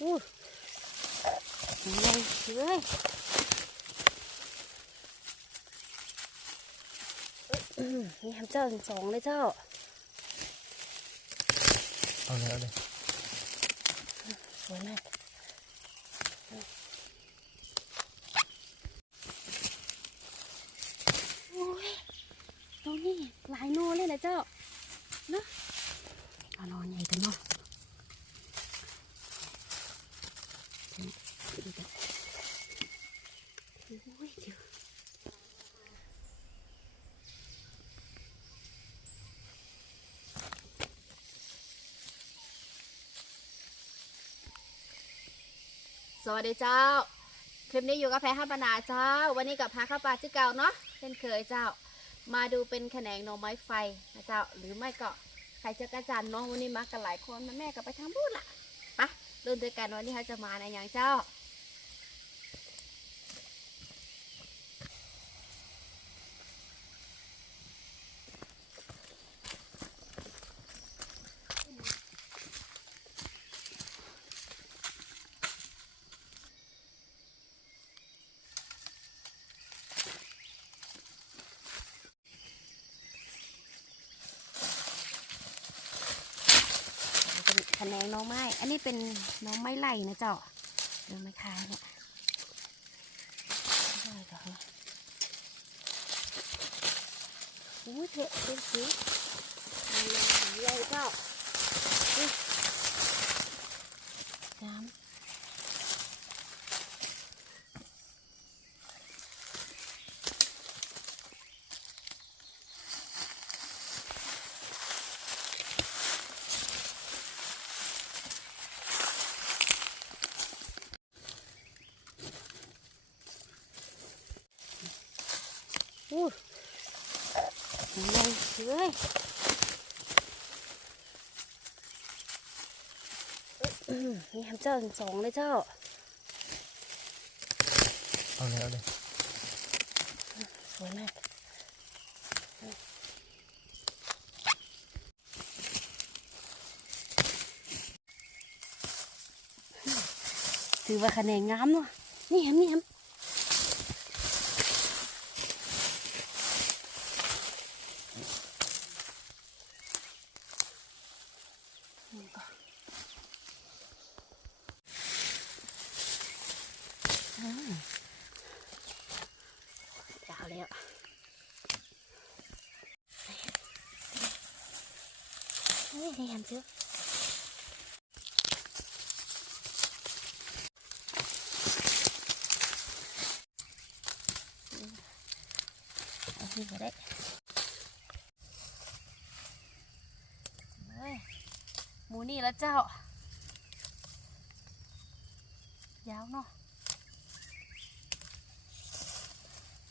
อู้ยังเลยอื้อนี่ทำเจ้าถึงสองเลยเจ้า เอาเลยเอาเลยสวยมากโอ้ยตรงนี้หลายโนเลยนะเจ้าเนาะเอานอนใหญ่กันเนาะดีกันโอ้ยเดี๋ยว สวัสดีเจ้า คลิปนี้อยู่กับแพ้ข้าปนาเจ้า วันนี้กับพาข้าปลาชื่อเก่าเนาะเช่นเคยเจ้า มาดูเป็นแขนงหน่อไม้ไฟนะเจ้า หรือไม่ก็ใครจะกระจันเนาะวันนี้มากันหลายคนแม่ก็ไปทางบูธละไปะเริ่มด้วยกันวันนี้เขาจะมาในอย่างเจ้า เป็นแขนงห น้องไม้อันนี้เป็นน้องไม้ไหลนะเจ้าเดินไม้คายเนี่ยอุ้ยเถอะเป็นสีใหญ่เจ้าอุ๊ยน้ำ อู้ ยังเลยอื้อนี่ทำเจ้าถึงสองเลยเจ้า เอาเลยเอาเลยสวยมากถือว่าคะแนนงามเนาะนี่เห็นนี่เห็นนี่ก่อนอ่ายาวแล้ว เฮ้ยนี่ เห็นซื้อเอาที่ก็ได้เฮ้ยหมูนี่แล้วเจ้า ยาวเนาะ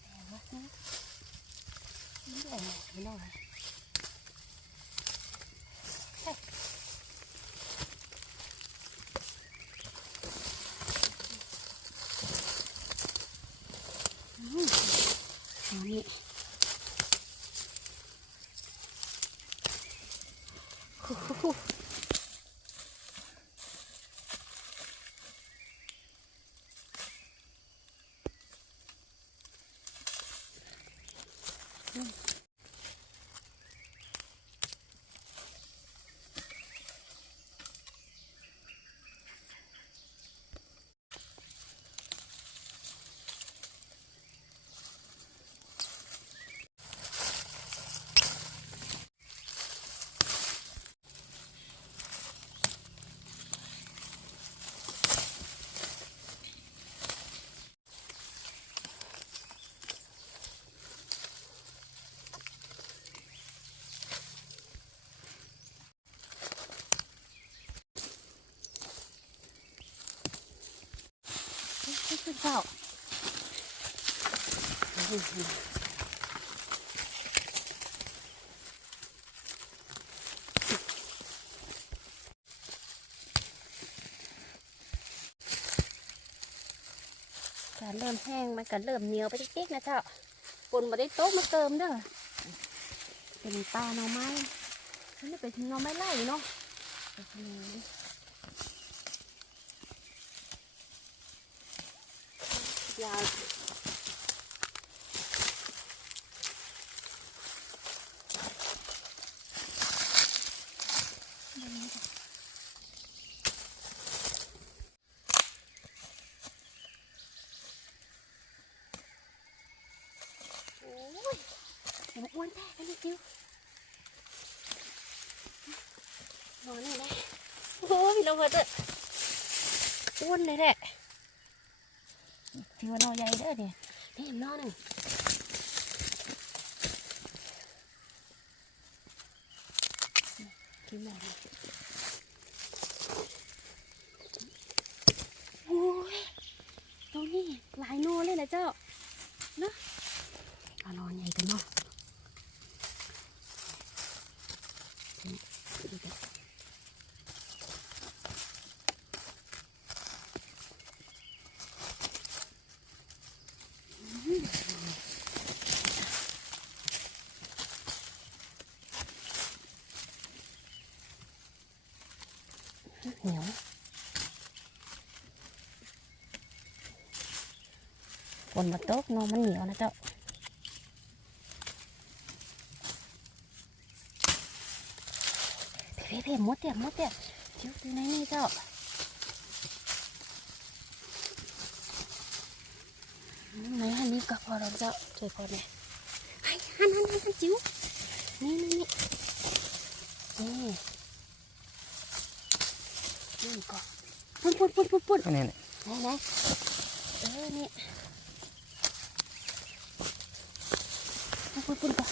แต่ว่านี่นี่แหละไม่น้อยอืมเอานี่ โอ้โหอืม นี่คือเจ้าการเริ่มแห้งมันก็เริ่มเหนียวไปติ๊กๆนะเจ้าปนมาได้โต๊ะมาเติมเด้อเป็นปลาหน่อไม้นนี้เป็นหน่อไม้ไล่เนาะ ยาวโอ้ยเดี๋ยวมันอ้วนแท้ ถือว่านอใหญ่เด้อเนี่ยนี่นอหนึ่งกินแม่เลยโอ้ยตรงนี้หลายโนเลยนะเจ้าเนาะเอานอนใหญ่กันเนาะนี่ก็ เหนียว ฝนมาตกเนอนมันเหนียวนะเจ้าเพ่เพ่มดเตียมดเตียจิ้วอยู่ในนี่เจ้าไหนอันนี้ก็พอแล้วเจ้าช่วยพอเนี่ยไอ้หันหันหันหันจิ้วนี่นี่นี่นี่นี่ก่อนปุ่นปุ่นปุ่นปุ่นปุ่นอันนี้เนี่ยไหนไหนเออนี่ ปุ่นปุ่นก่อน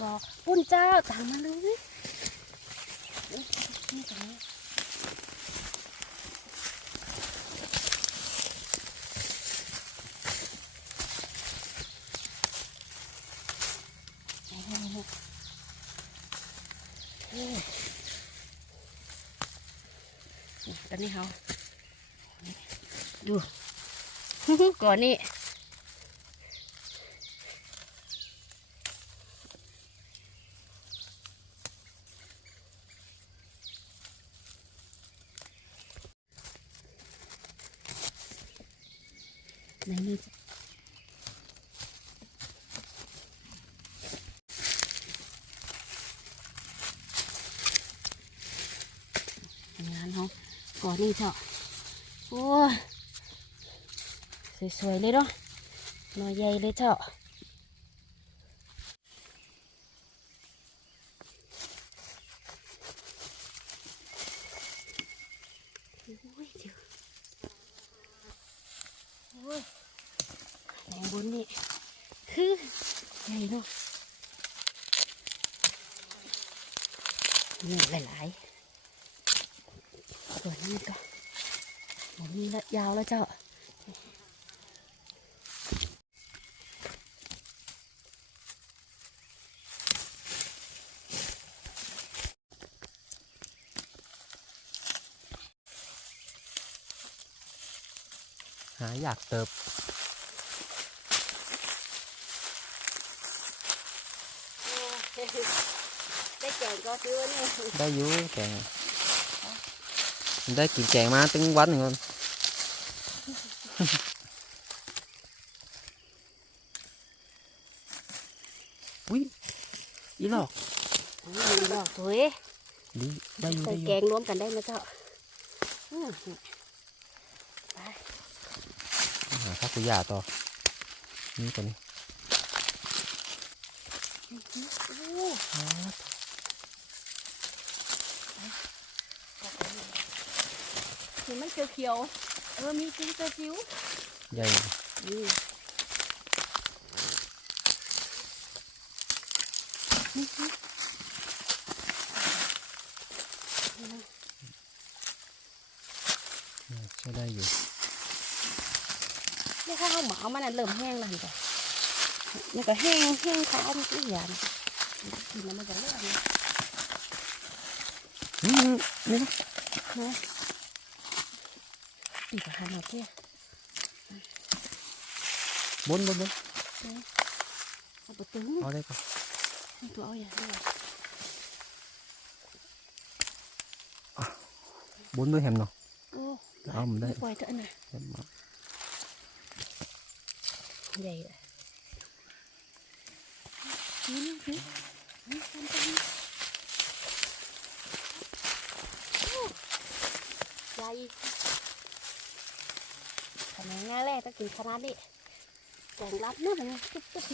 ก็ปุ่นเจ้าตามมาเลย นี่ตรงนี้นี่นี่นี่นี่ นี่ตอนนี้เขาดูก่อนนี่นี่จ้ะงานเขา ก่อนนี่เถอะโอ้ยสวยๆเลยเนาะหน่อใหญ่เลยเถอะโอ้ยเดี๋วโอ้ยแรงบนนี่คือใหญ่เนาะนี่หลายๆ ส่วนนี้ก็หมดนี้ละยาวแล้วเจ้าหาอยากเติบได้แกงก็ซื้อนี่ได้อยูแกง ได้กินแกงมาตึงวันหนึ่งคนวิอีหลอกนี่ดอกสวยดีได้อยู่ใส่ได้อแกยู่งรวมกันได้ไหมเจ้าอืมไปหาข้าวกุยาต่อ นี่ตัวนี้ โอ้เห็นมันเขียวๆเออมีจิ้งเจิ๋วใหญ่นี่นี่สิใช้ได้อยู่นี่ข้าวหมามันน่ะเริ่มแห้งแล้วเห็นจ้ะนี่ก็แห้งแห้งขาวมันก็อย่างกินแล้วมันจะเลื่อนนะอืมนี่นะนะ ปีกหันออกเที่ยบนบนบนเอาประตูเอาได้ก่อนตัวเอาอย่า แฮมเนาะโอ้เอามันได้ปล่อยเถอะนะแฮมมาใหญ่เลยนี่นี่นี่นี่ทำตรงนี้โอ้ใหญ่ขนาดง่ายแรกต้องกินขนาดนี้แกงรับเนื้อมันตุ๊บตุ๊บ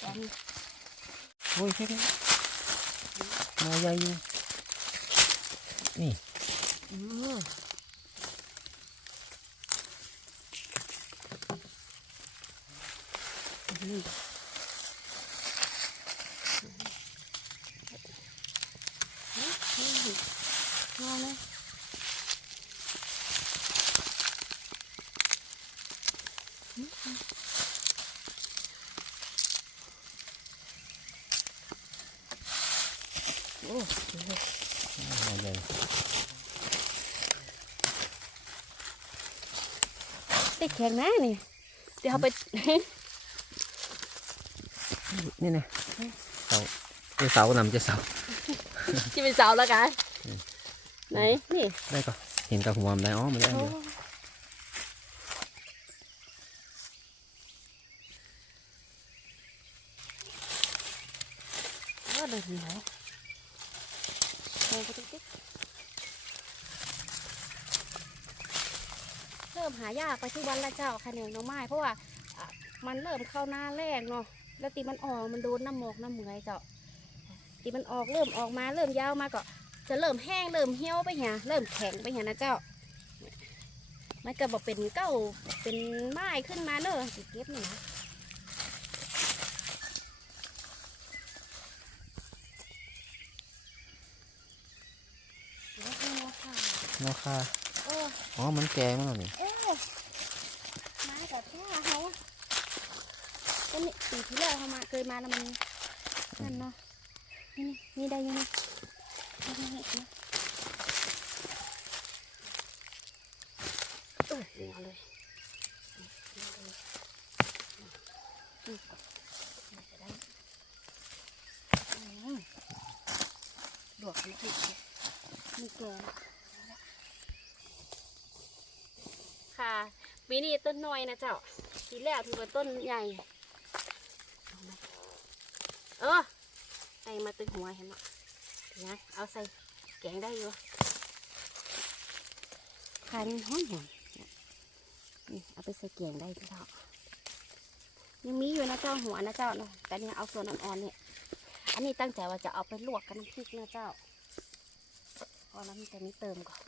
แกงโอ้ยแค่ไหมมาใหญ่อยู่นี่อืมนี่นี่นี่มาเลยโอ้โห มาใหญ่ ติด แข็งนะนี่ เดี๋ยวเอาไปนี่นะเสาเจะเสานำเจะเสาที่เป็นเสาแล้วกันไหนนี่ได้ก่อนเห็นกับหัวมันได้อ๋อมันได้อันโอ้เดียวโอ้เดินเหนียวโอ้ติ๊กติ๊ก ริ่มหายากไปที่วันละเจ้าคะแนนหน้องไม้เพราะว่าอะมันเริ่มเข้าหน้าแรกเนาะแล้วตีมันออกมันโดนน้ำหมอกน้ำเหมอยเจ้าตีมันออกเริ่มออกมาเริ่มยาวมาก็จะเริ่มแห้งเริ่มเหี่ยวไปเหี่ยเริ่มแข็งไปเหี่ยนะเจ้ามันก็บอกเป็นเก้าเป็นไม้ขึ้นมาเนอะสิเก็บนี่นะแล้วก็มาค่ะงอคาโอ้อ๋อมันแก่มั้งแล้วนี่เอ้มากับพ่อเขา ก็นี่ปีที่แล้วเขามาเคยมาแล้วมันนั่นเนาะนี่นี่ได้ยังไงนี่นี่นี่นี่เออนี่เอาเลยนี่จะได้อืมลวกน้ำพริกเนี่ยนี่เกลือค่ะปีนี้ต้นน้อยนะเจ้าปีแรกถือว่าต้นใหญ่เอาไหมเออ ใส่มาตึงหัวเห็นไหมถึงไงเอาใส่แกงได้อยู่คันห้อนหอนนี่เอาไปใส่แกงได้เจ้ายังมีอยู่นะเจ้าหัวนะเจ้าเนาะแต่เนี่ยเอาส่วนอ่อนๆเนี่ยอันนี้ตั้งใจว่าจะเอาไปลวกกับน้ำพริกนะเจ้าพอแล้วมีแต่นี้เติมก่อน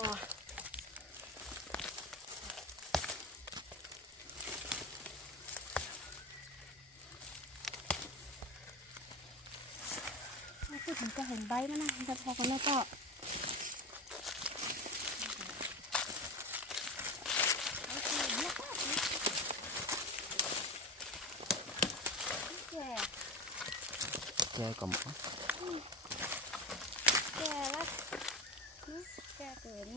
อ พูดถึงก็เห็นใบแล้วนะแต่พอกันแล้วก็แก่ก่กับ แก่ละแก่เกิน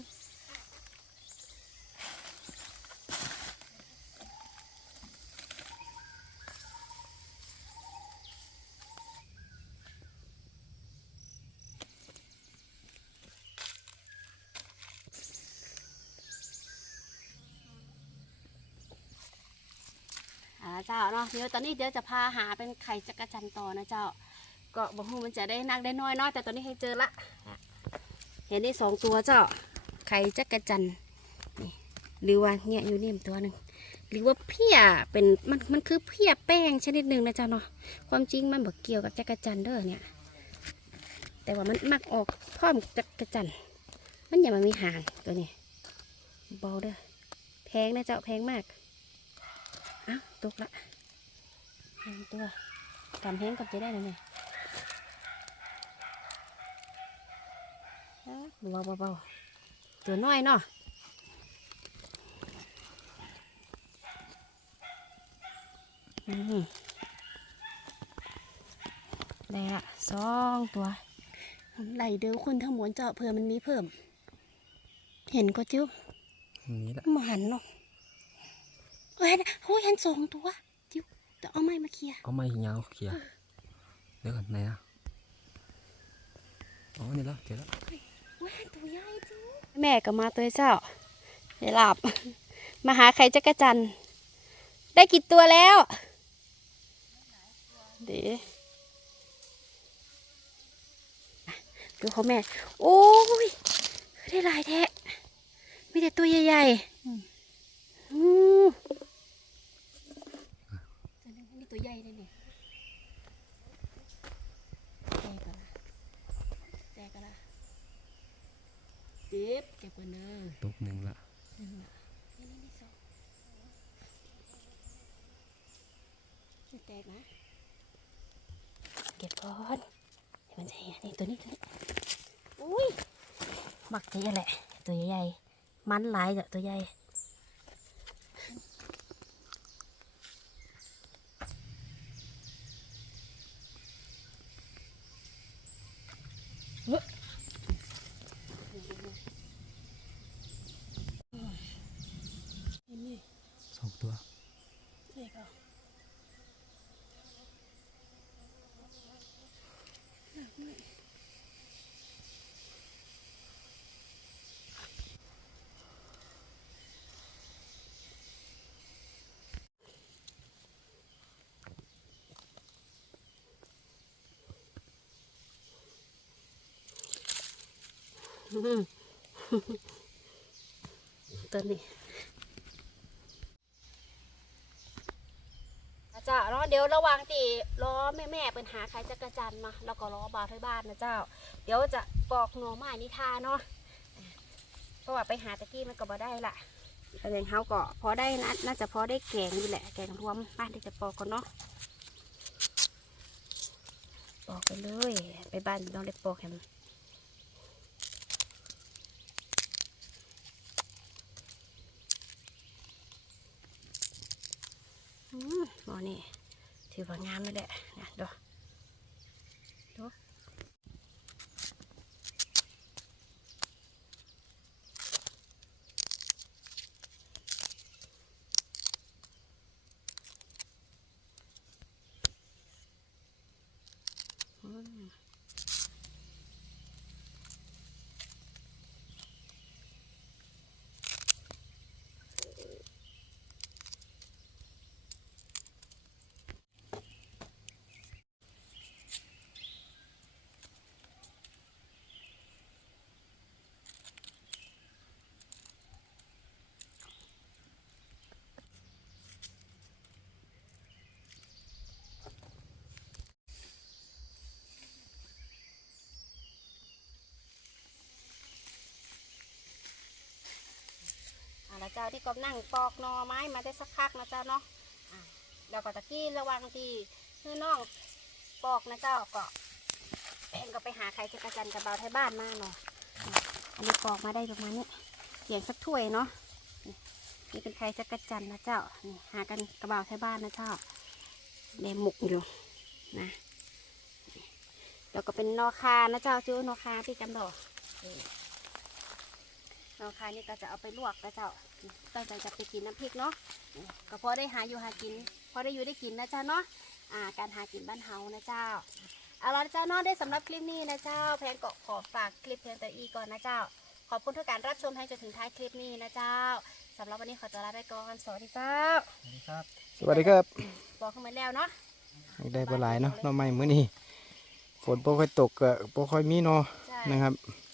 อ่า เจ้าเนาะเดี๋ยวตอนนี้เดี๋ยวจะพาหาเป็นไข่จักรจันต่อนะเจ้า ก็บอกว่ามันจะได้นักได้น้อยเนาะแต่ตอนนี้ให้เจอละเห็นได้สองตัวเจ้า ไข่จักรจันนี่หรือว่าเนี่ยอยู่นี่ตัวหนึ่งหรือว่าเพี้ยเป็นมันมันคือเพี้ยแป้งชนิดหนึ่งนะเจ้าเนาะความจริงมันบอกเกี่ยวกับจักรจันเด้อเนี่ย แต่ว่ามันมักออกพร้อมจักรจันมันอย่ามามีหางตัวนี้เบาเด้อแพงนะเจ้าแพงมาก อ้าวตกละหนึ่งตัวกำแห้งกับจะได้เลยเนี่ยเบาเบาๆตัวน้อยเนาะอืมได้ละสองตัวไหลเดือคุณทั้งหมวนเจาะเผื่อมันมีเพิ่ม เห็นก็จิ้วนี่แหละมาหันเนาะ เฮ้ยโอ้ยเห็นสองตัวจิ้วจะเอาไม้มาเคลียร์เอาไม้ยาวเคลียร์เดี๋ยวก่อนไหนอะอ๋อนี่แล้วเจอแล้วว้าตัวใหญ่จิ้วแม่ก็มาตัวเจ้าได้หลับมาหาใครจักรจันได้กี่ตัวแล้วเดี๋ยวดูเขาแม่ โอ้ยได้หลายแท้มีแต่ตัวใหญ่ๆอืม ใหญ่เลยเนี่ยแจกกันละแจกกันละเจ็บเก็บกันเนอะตกหนึ่งละหนึ่งละนี่นี่นี่สองไม่แตกนะ เก็บก่อนเดี๋ยวมันจะเห็นนี่ตัวนี้ตัวนี้อุ้ยมักจะยังแหละ ตัวใหญ่ๆมันหลายจ้ะตัวใหญ่เฮ้ยเห็นนี่ สองตัว ใช่ก็ อืม ตัวนี้อาจาเนาะเดี๋ยวระหวังตีล้อแม่แม่ๆเป็นหาใครจักรจันมาแล้วก็ล้อบาวที่บ้านนะเจ้า เดี๋ยวจะปอกหน่อไม้นิทาเนาะเพราะว่าไปหาตะกี้มันก็บ่ได้ละแสดงเขาก็พอได้นะน่าจะพอได้แกงอยู่แหละแกงรวมบ้านที่จะปอกก่อนเนาะปอกไปเลย ไปบ้านน้องเล็กปอกแฮม อืมหม อนี่ถือว่างามเลยแหละนะดูดูอืม อ่าแล้วเจ้าที่กบนั่งปอกนอไม้มาได้สักพักนะเจ้าเนาะอ่าแล้วก็ตะกี้ระวังที่คือน้องปอกนะเจ้าก็เองก็ไปหาใครจะกระจันกระเบาไทยบ้านมาเนาะอันนี้ปอกมาได้ประมาณนี้เกี่ยงสักถ้วยเนาะนี่เป็นใครจะกระจันนะเจ้านี่หากันกระเบาไทยบ้านนะเจ้าเดหมุกอยู่นะแล้วก็เป็นนอคานะเจ้าจู้นอคาที่กำดอก นี่เราคายนี่ก็จะเอาไปลวกนะเจ้าตั้งใจจะไปกินน้ำพริกเนาะก็พอได้หาอยู่หากิน พอได้อยู่ได้กินนะเจ้าเนาะอ่าการหากินบ้านเฮานะเจ้าเอาละเจ้าเนาะได้สำหรับคลิปนี้นะเจ้า แพนก็ขอฝากคลิปเพียงแต่อีก่อนนะเจ้า ขอบคุณทุกการรับชมให้จนถึงท้ายคลิปนี้นะเจ้าสำหรับวันนี้ขอตัวลาไปก่อนสวัสดีเจ้าสวัสดีครับสวัสดีครับบอกขึ้นมาแล้วเนาะได้ปลาหลายเนาะหน้อไม้มื้อนี้ฝนบ่ค่อยตกก็บ่ค่อยมีเนาะใช่นะครับอ